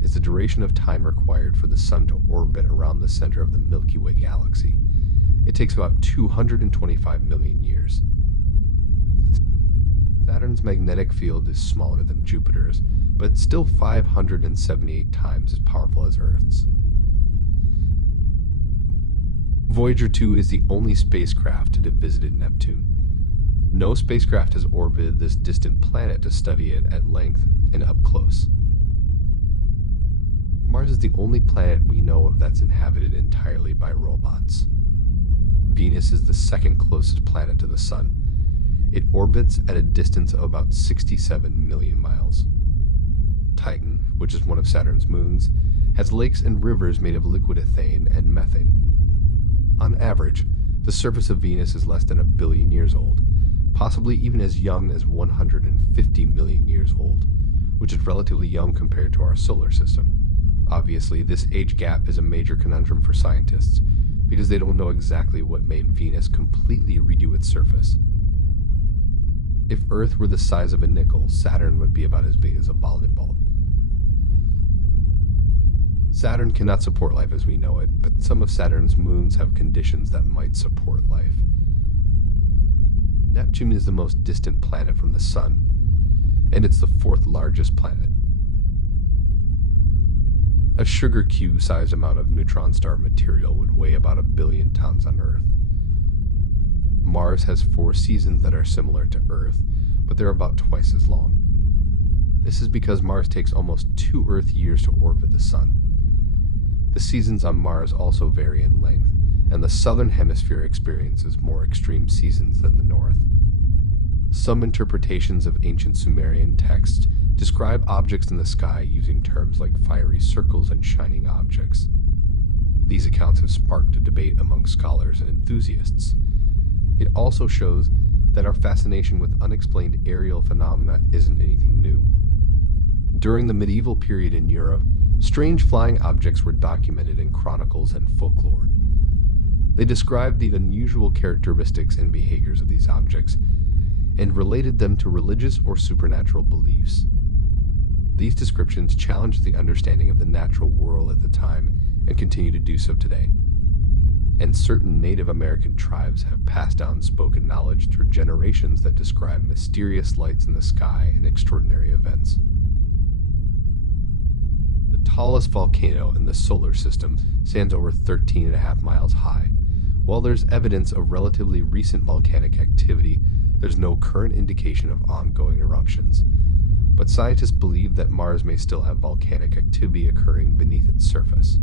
is the duration of time required for the Sun to orbit around the center of the Milky Way galaxy. It takes about 225 million years. Saturn's magnetic field is smaller than Jupiter's, but it's still 578 times as powerful as Earth's. Voyager 2 is the only spacecraft to have visited Neptune. No spacecraft has orbited this distant planet to study it at length and up close. Mars is the only planet we know of that's inhabited entirely by robots. Venus is the second closest planet to the Sun. It orbits at a distance of about 67 million miles. Titan, which is one of Saturn's moons, has lakes and rivers made of liquid ethane and methane. On average, the surface of Venus is less than 1 billion years old, possibly even as young as 150 million years old, which is relatively young compared to our solar system. Obviously, this age gap is a major conundrum for scientists, because they don't know exactly what made Venus completely redo its surface. If Earth were the size of a nickel, Saturn would be about as big as a volleyball. Saturn cannot support life as we know it, but some of Saturn's moons have conditions that might support life. Neptune is the most distant planet from the Sun, and it's the 4th largest planet. A sugar cube-sized amount of neutron star material would weigh about 1 billion tons on Earth. Mars has 4 seasons that are similar to Earth, but they're about twice as long. This is because Mars takes almost 2 Earth years to orbit the Sun. The seasons on Mars also vary in length, and the southern hemisphere experiences more extreme seasons than the north. Some interpretations of ancient Sumerian texts describe objects in the sky using terms like fiery circles and shining objects. These accounts have sparked a debate among scholars and enthusiasts. It also shows that our fascination with unexplained aerial phenomena isn't anything new. During the medieval period in Europe, strange flying objects were documented in chronicles and folklore. They described the unusual characteristics and behaviors of these objects and related them to religious or supernatural beliefs. These descriptions challenged the understanding of the natural world at the time and continue to do so today. And certain Native American tribes have passed down spoken knowledge through generations that describe mysterious lights in the sky and extraordinary events. The tallest volcano in the solar system stands over 13.5 miles high. While there's evidence of relatively recent volcanic activity, there's no current indication of ongoing eruptions. But scientists believe that Mars may still have volcanic activity occurring beneath its surface.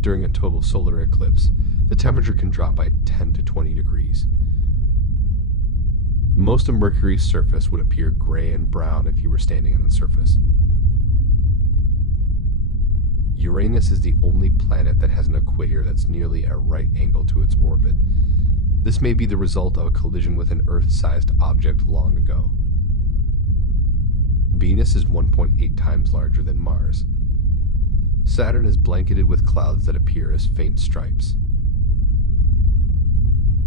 During a total solar eclipse, the temperature can drop by 10 to 20 degrees. Most of Mercury's surface would appear gray and brown if you were standing on the surface. Uranus is the only planet that has an equator that's nearly at a right angle to its orbit. This may be the result of a collision with an Earth-sized object long ago. Venus is 1.8 times larger than Mars. Saturn is blanketed with clouds that appear as faint stripes.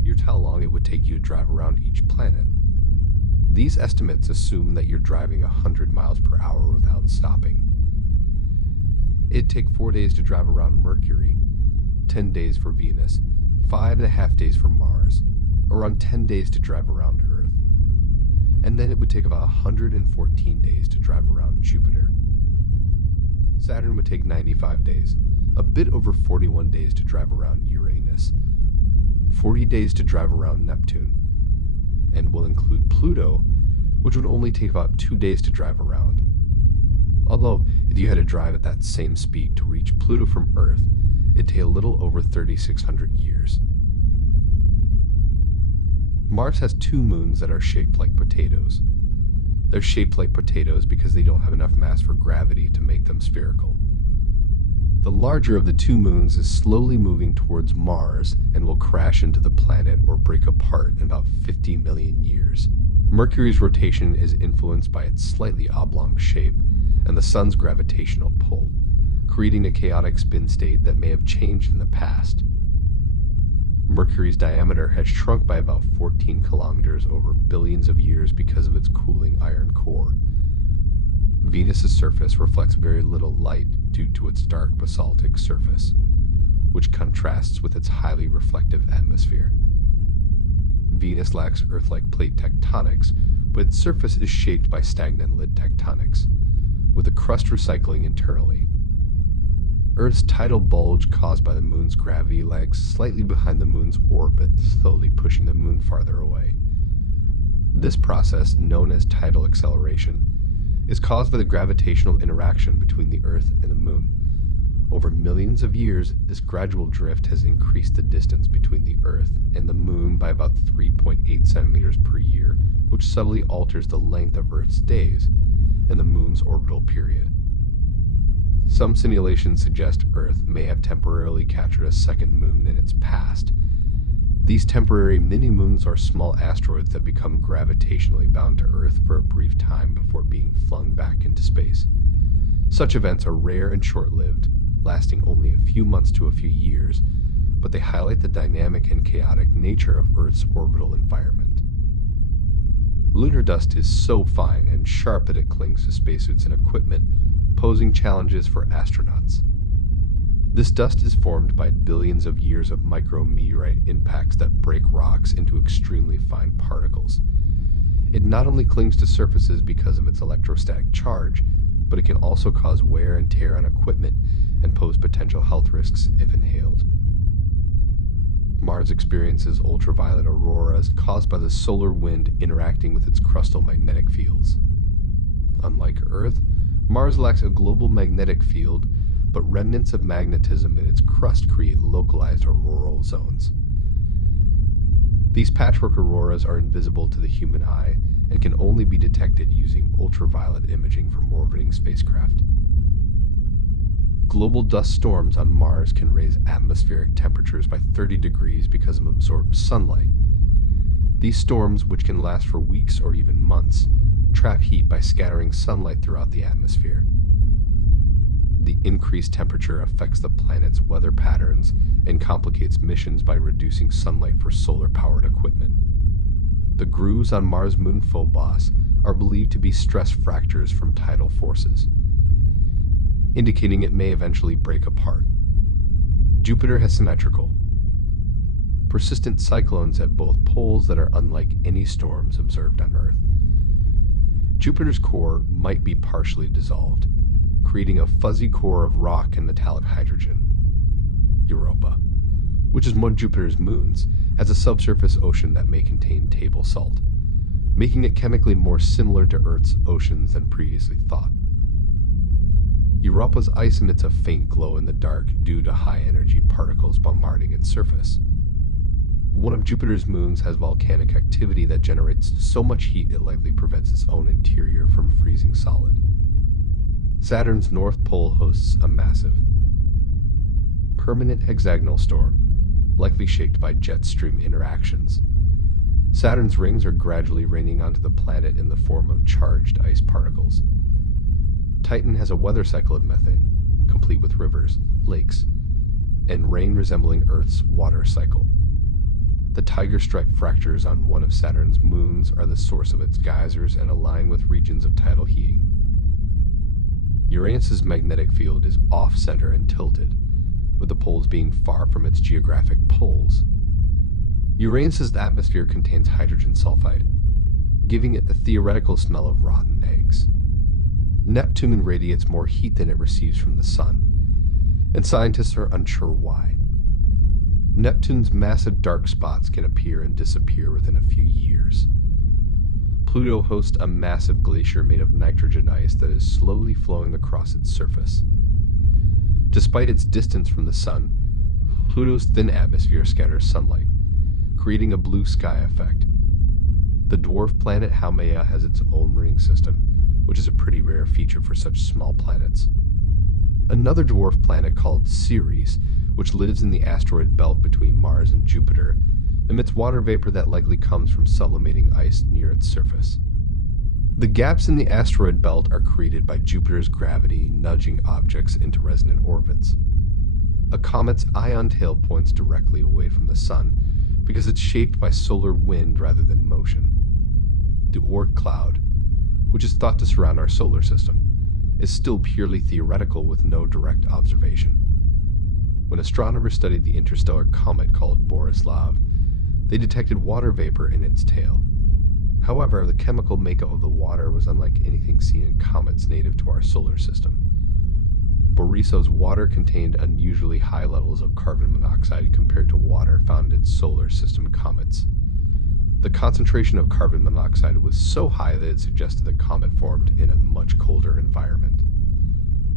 Here's how long it would take you to drive around each planet. These estimates assume that you're driving 100 miles per hour without stopping. It'd take 4 days to drive around Mercury, 10 days for Venus, 5.5 days for Mars, around 10 days to drive around Earth. And then it would take about 114 days to drive around Jupiter. Saturn would take 95 days, a bit over 41 days to drive around Uranus, 40 days to drive around Neptune, and will include Pluto, which would only take about 2 days to drive around. Although, if you had to drive at that same speed to reach Pluto from Earth, it'd take a little over 3,600 years. Mars has 2 moons that are shaped like potatoes. They're shaped like potatoes because they don't have enough mass for gravity to make them spherical. The larger of the 2 moons is slowly moving towards Mars and will crash into the planet or break apart in about 50 million years. Mercury's rotation is influenced by its slightly oblong shape and the Sun's gravitational pull, creating a chaotic spin state that may have changed in the past. Mercury's diameter has shrunk by about 14 kilometers over billions of years because of its cooling iron core. Venus's surface reflects very little light due to its dark basaltic surface, which contrasts with its highly reflective atmosphere. Venus lacks Earth-like plate tectonics, but its surface is shaped by stagnant lid tectonics, with a crust recycling internally. Earth's tidal bulge caused by the moon's gravity lags slightly behind the moon's orbit, slowly pushing the moon farther away. This process, known as tidal acceleration, is caused by the gravitational interaction between the Earth and the moon. Over millions of years, this gradual drift has increased the distance between the Earth and the moon by about 3.8 centimeters per year, which subtly alters the length of Earth's days and the moon's orbital period. Some simulations suggest Earth may have temporarily captured a second moon in its past. These temporary mini-moons are small asteroids that become gravitationally bound to Earth for a brief time before being flung back into space. Such events are rare and short-lived, lasting only a few months to a few years, but they highlight the dynamic and chaotic nature of Earth's orbital environment. Lunar dust is so fine and sharp that it clings to spacesuits and equipment, posing challenges for astronauts. This dust is formed by billions of years of micrometeorite impacts that break rocks into extremely fine particles. It not only clings to surfaces because of its electrostatic charge, but it can also cause wear and tear on equipment and pose potential health risks if inhaled. Mars experiences ultraviolet auroras caused by the solar wind interacting with its crustal magnetic fields. Unlike Earth, Mars lacks a global magnetic field, but remnants of magnetism in its crust create localized auroral zones. These patchwork auroras are invisible to the human eye and can only be detected using ultraviolet imaging from orbiting spacecraft. Global dust storms on Mars can raise atmospheric temperatures by 30 degrees because of absorbed sunlight. These storms, which can last for weeks or even months, trap heat by scattering sunlight throughout the atmosphere. The increased temperature affects the planet's weather patterns and complicates missions by reducing sunlight for solar-powered equipment. The grooves on Mars' moon Phobos are believed to be stress fractures from tidal forces, indicating it may eventually break apart. Jupiter has symmetrical, persistent cyclones at both poles that are unlike any storms observed on Earth. Jupiter's core might be partially dissolved, creating a fuzzy core of rock and metallic hydrogen. Europa, which is one of Jupiter's moons, has a subsurface ocean that may contain table salt, making it chemically more similar to Earth's oceans than previously thought. Europa's ice emits a faint glow in the dark due to high-energy particles bombarding its surface. One of Jupiter's moons has volcanic activity that generates so much heat it likely prevents its own interior from freezing solid. Saturn's North Pole hosts a massive, permanent hexagonal storm, likely shaped by jet stream interactions. Saturn's rings are gradually raining onto the planet in the form of charged ice particles. Titan has a weather cycle of methane, complete with rivers, lakes, and rain resembling Earth's water cycle. The tiger stripe fractures on one of Saturn's moons are the source of its geysers and align with regions of tidal heating. Uranus's magnetic field is off-center and tilted, with the poles being far from its geographic poles. Uranus's atmosphere contains hydrogen sulfide, giving it the theoretical smell of rotten eggs. Neptune radiates more heat than it receives from the sun, and scientists are unsure why. Neptune's massive dark spots can appear and disappear within a few years. Pluto hosts a massive glacier made of nitrogen ice that is slowly flowing across its surface. Despite its distance from the sun, Pluto's thin atmosphere scatters sunlight, creating a blue sky effect. The dwarf planet Haumea has its own ring system, which is a pretty rare feature for such small planets. Another dwarf planet called Ceres, which lives in the asteroid belt between Mars and Jupiter, emits water vapor that likely comes from sublimating ice near its surface. The gaps in the asteroid belt are created by Jupiter's gravity nudging objects into resonant orbits. A comet's ion tail points directly away from the sun because it's shaped by solar wind rather than motion. The Oort cloud, which is thought to surround our solar system, is still purely theoretical with no direct observation. When astronomers studied the interstellar comet called Borislav, they detected water vapor in its tail. However, the chemical makeup of the water was unlike anything seen in comets native to our solar system. Borisov's water contained unusually high levels of carbon monoxide compared to water found in solar system comets. The concentration of carbon monoxide was so high that it suggested the comet formed in a much colder environment,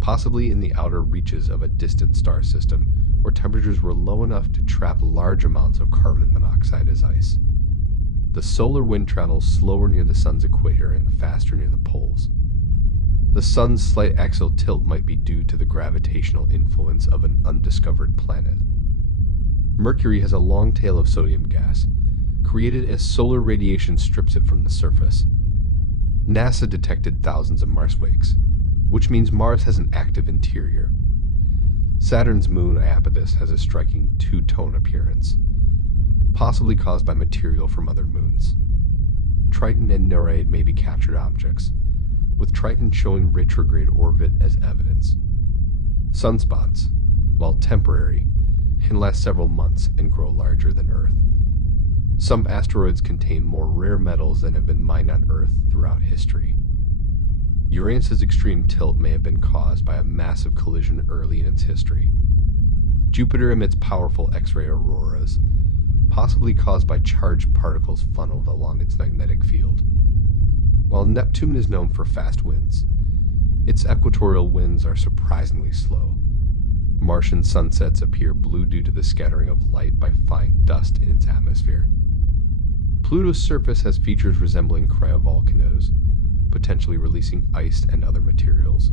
possibly in the outer reaches of a distant star system where temperatures were low enough to trap large amounts of carbon monoxide as ice. The solar wind travels slower near the sun's equator and faster near the poles. The sun's slight axial tilt might be due to the gravitational influence of an undiscovered planet. Mercury has a long tail of sodium gas, created as solar radiation strips it from the surface. NASA detected thousands of Marsquakes, which means Mars has an active interior. Saturn's moon Iapetus has a striking two-tone appearance, possibly caused by material from other moons. Triton and Nereid may be captured objects, with Triton showing retrograde orbit as evidence. Sunspots, while temporary, can last several months and grow larger than Earth. Some asteroids contain more rare metals than have been mined on Earth throughout history. Uranus's extreme tilt may have been caused by a massive collision early in its history. Jupiter emits powerful X-ray auroras, possibly caused by charged particles funneled along its magnetic field. While Neptune is known for fast winds, its equatorial winds are surprisingly slow, Martian sunsets appear blue due to the scattering of light by fine dust in its atmosphere. Pluto's surface has features resembling cryovolcanoes, potentially releasing ice and other materials.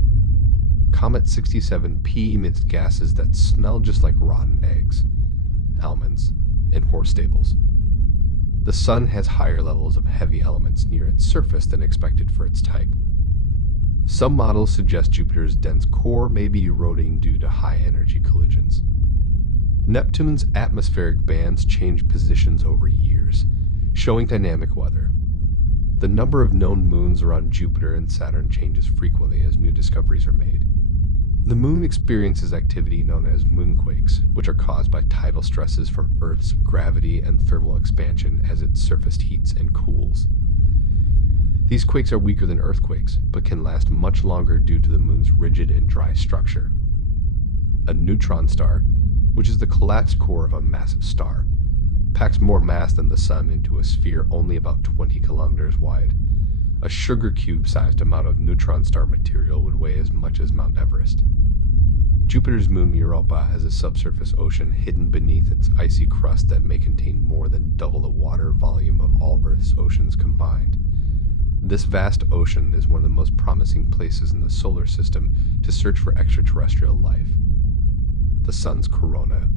Comet 67P emits gases that smell just like rotten eggs, almonds, and horse stables. The Sun has higher levels of heavy elements near its surface than expected for its type. Some models suggest Jupiter's dense core may be eroding due to high-energy collisions. Neptune's atmospheric bands change positions over years, showing dynamic weather. The number of known moons around Jupiter and Saturn changes frequently as new discoveries are made. The Moon experiences activity known as moonquakes, which are caused by tidal stresses from Earth's gravity and thermal expansion as its surface heats and cools. These quakes are weaker than earthquakes, but can last much longer due to the Moon's rigid and dry structure. A neutron star, which is the collapsed core of a massive star, packs more mass than the Sun into a sphere only about 20 kilometers wide. A sugar cube-sized amount of neutron star material would weigh as much as Mount Everest. Jupiter's moon Europa has a subsurface ocean hidden beneath its icy crust that may contain more than double the water volume of all Earth's oceans combined. This vast ocean is one of the most promising places in the solar system to search for extraterrestrial life. The Sun's corona,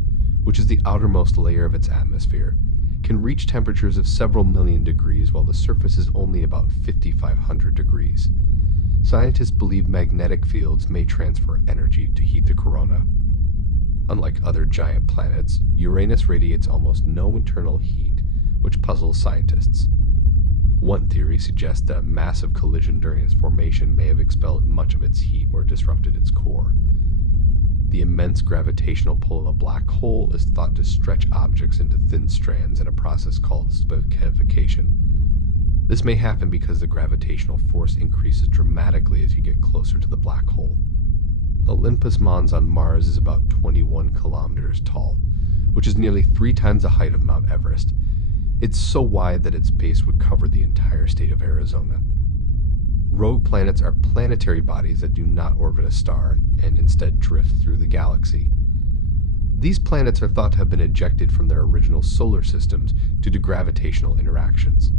which is the outermost layer of its atmosphere, can reach temperatures of several million degrees while the surface is only about 5,500 degrees. Scientists believe magnetic fields may transfer energy to heat the corona. Unlike other giant planets, Uranus radiates almost no internal heat, which puzzles scientists. One theory suggests that a massive collision during its formation may have expelled much of its heat or disrupted its core. The immense gravitational pull of a black hole is thought to stretch objects into thin strands in a process called spaghettification. This may happen because the gravitational force increases dramatically as you get closer to the black hole. Olympus Mons on Mars is about 21 kilometers tall, which is nearly 3 times the height of Mount Everest. It's so wide that its base would cover the entire state of Arizona. Rogue planets are planetary bodies that do not orbit a star and instead drift through the galaxy. These planets are thought to have been ejected from their original solar systems due to gravitational interactions.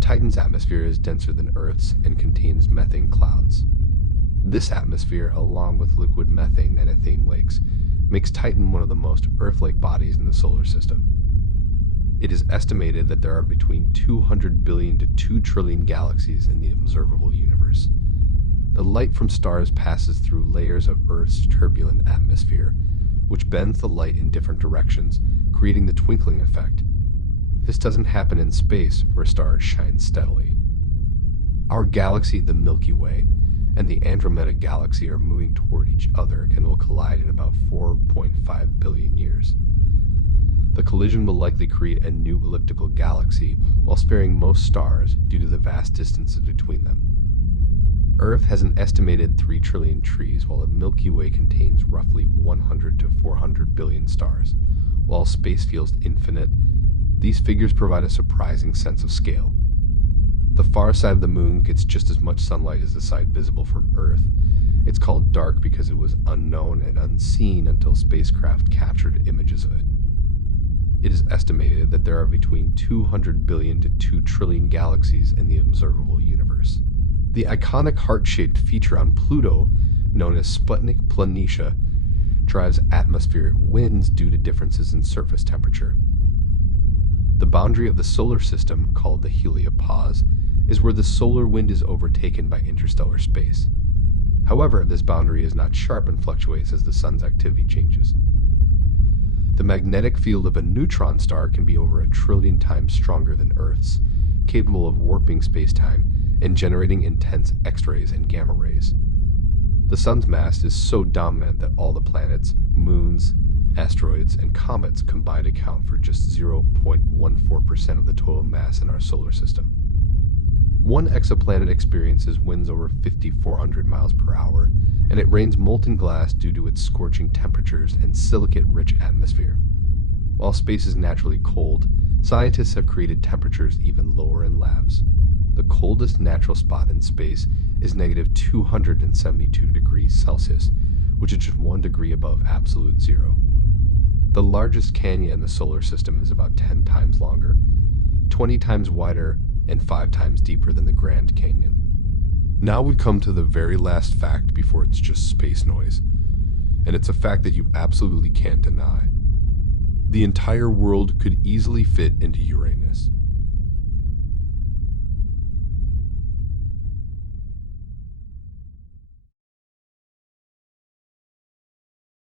Titan's atmosphere is denser than Earth's and contains methane clouds. This atmosphere, along with liquid methane and ethane lakes, makes Titan one of the most Earth-like bodies in the solar system. It is estimated that there are between 200 billion to 2 trillion galaxies in the observable universe. The light from stars passes through layers of Earth's turbulent atmosphere, which bends the light in different directions, creating the twinkling effect. This doesn't happen in space, where stars shine steadily. Our galaxy, the Milky Way, and the Andromeda Galaxy are moving toward each other and will collide in about 4.5 billion years. The collision will likely create a new elliptical galaxy while sparing most stars due to the vast distances between them. Earth has an estimated 3 trillion trees, while the Milky Way contains roughly 100 to 400 billion stars. While space feels infinite, these figures provide a surprising sense of scale. The far side of the moon gets just as much sunlight as the side visible from Earth. It's called dark because it was unknown and unseen until spacecraft captured images of it. It is estimated that there are between 200 billion to 2 trillion galaxies in the observable universe. The iconic heart-shaped feature on Pluto, known as Sputnik Planitia, drives atmospheric winds due to differences in surface temperature. The boundary of the solar system, called the heliopause, is where the solar wind is overtaken by interstellar space. However, this boundary is not sharp and fluctuates as the sun's activity changes. The magnetic field of a neutron star can be over 1 trillion times stronger than Earth's, capable of warping space-time and generating intense X-rays and gamma rays. The sun's mass is so dominant that all the planets, moons, asteroids, and comets combined account for just 0.14% of the total mass in our solar system. One exoplanet experiences winds over 5,400 miles per hour, and it rains molten glass due to its scorching temperatures and silicate-rich atmosphere. While space is naturally cold, scientists have created temperatures even lower in labs. The coldest natural spot in space is -272 degrees Celsius, which is just 1 degree above absolute zero. The largest canyon in the solar system is about 10 times longer, 20 times wider, and 5 times deeper than the Grand Canyon. Now we come to the very last fact before it's just space noise, and it's a fact that you absolutely can't deny. The entire world could easily fit into Uranus.